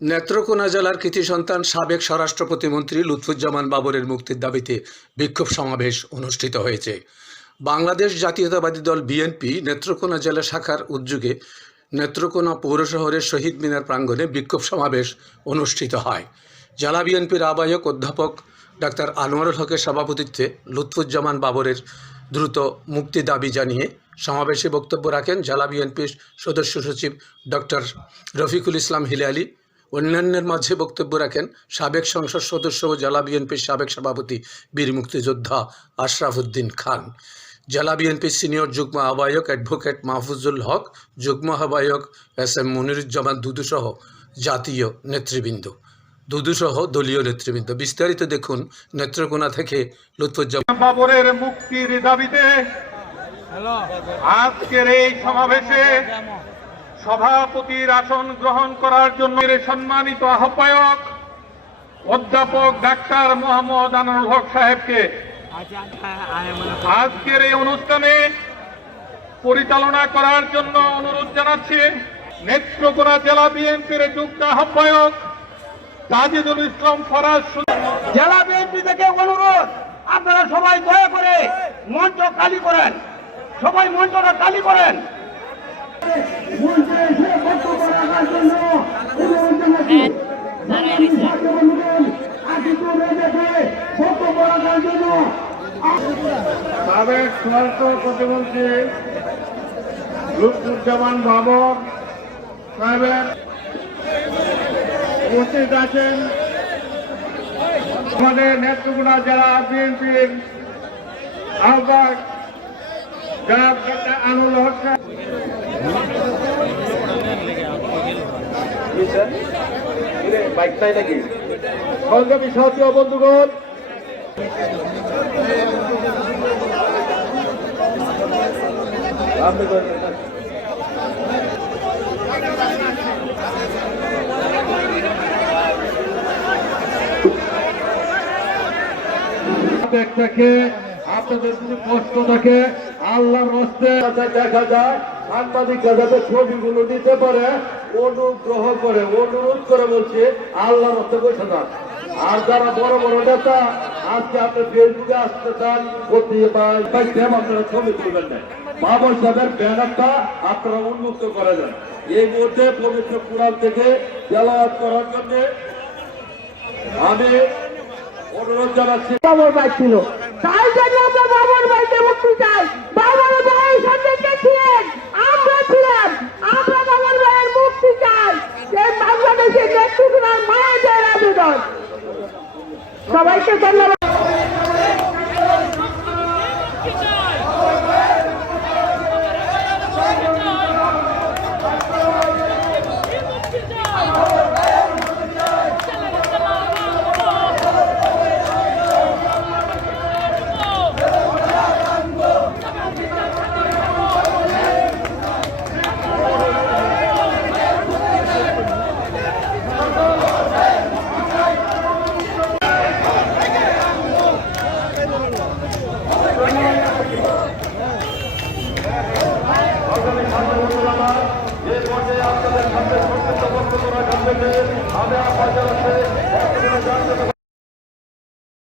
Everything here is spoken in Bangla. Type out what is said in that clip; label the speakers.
Speaker 1: নেত্রকোনা জেলার কৃতি সন্তান সাবেক স্বরাষ্ট্র প্রতিমন্ত্রী লুৎফুজ্জামান বাবরের মুক্তির দাবিতে বিক্ষোভ সমাবেশ অনুষ্ঠিত হয়েছে। বাংলাদেশ জাতীয়তাবাদী দল বিএনপি নেত্রকোনা জেলা শাখার উদ্যোগে নেত্রকোনা পৌর শহরের শহীদ মিনার প্রাঙ্গণে বিক্ষোভ সমাবেশ অনুষ্ঠিত হয়। জেলা বিএনপির আহ্বায়ক অধ্যাপক ডাক্তার আনোয়ারুল হকের সভাপতিত্বে লুৎফুজ্জামান বাবরের দ্রুত মুক্তি দাবি জানিয়ে সমাবেশে বক্তব্য রাখেন জেলা বিএনপির সদস্য সচিব ডক্টর রফিকুল ইসলাম হিলালি অন্যান্যের মাঝে বক্তব্য রাখেন সাবেক সংসদ সদস্য ও জেলা বিএনপির সাবেক সভাপতি বীর মুক্তিযোদ্ধা আশরাফ উদ্দিন খান। জেলা বিএনপির সিনিয়র যুগ্ম আহ্বায়ক অ্যাডভোকেট মাহফুজুল হক, যুগ্ম আহ্বায়ক এস এম মনিরুজ্জামান দুদুসহ জাতীয় নেতৃবৃন্দ। দুদুসহ দলীয় নেতৃবৃন্দ। বিস্তারিত দেখুন নেত্রকোনা থেকে লুৎফুজ্জামান।
Speaker 2: আজকের এই সমাবেশে সভাপতির আসন গ্রহণ করার জন্য সম্মানিত আহ্বায়ক অধ্যাপক ডাক্তার মোহাম্মদ আনারুল হক সাহেবকে। আজকের এই অনুষ্ঠানে পরিচালনা করার জন্য অনুরোধ জানাচ্ছি। নেত্রকোনা জেলা বিএনপির যুক্ত আহ্বায়ক তাজিদুল ইসলাম ফরাজ
Speaker 3: জেলা বিএনপি থেকে অনুরোধ, আপনারা সবাই দয়া করে মঞ্চ খালি করেন। সবাই মঞ্চটা খালি করেন।
Speaker 2: সাবেক প্রতিমন্ত্রী উপস্থিত আছেন। আমাদের নেত্রকোনা জেলা বিএনপির আহ্বায়ক জনাব আনুল হক সাহেব। সংগ্রামী সাথী ও বন্ধুগণ। থেকে আপনাদের যদি কষ্ট থাকে আল্লাহর দেখা যায় সাংবাদিকরা যাতে ছবিগুলো দিতে পারে অনুগ্রহ করে অনুরোধ করে বলছে, আল্লাহ রস্তে বসে না। আর যারা বড় বড় নেতা, আজকে আপনি ফেসবুকে আসতে চান পাইছেন আপনারা ছবি তুলবেন না। বাবর সাহেবের ব্যানারটা আপনারা উন্মুক্ত করে দেন। এই মুহূর্তে পবিত্র কোরআন থেকে তেলাওয়াত করার জন্য আমি অনুরোধ জানাচ্ছি।
Speaker 3: বাবর ভাই ছিল। তাই জন্য বাবর ভাইকে মুক্তি চাই বাবর ভাই সাথে কে ছিলেন আমরা ছিলাম আমরা বাবর ভাইয়ের মুক্তি চাই এই বাংলাদেশের মারা যায় আবেদন সবাইকে ধন্যবাদ।
Speaker 2: যে Thank you.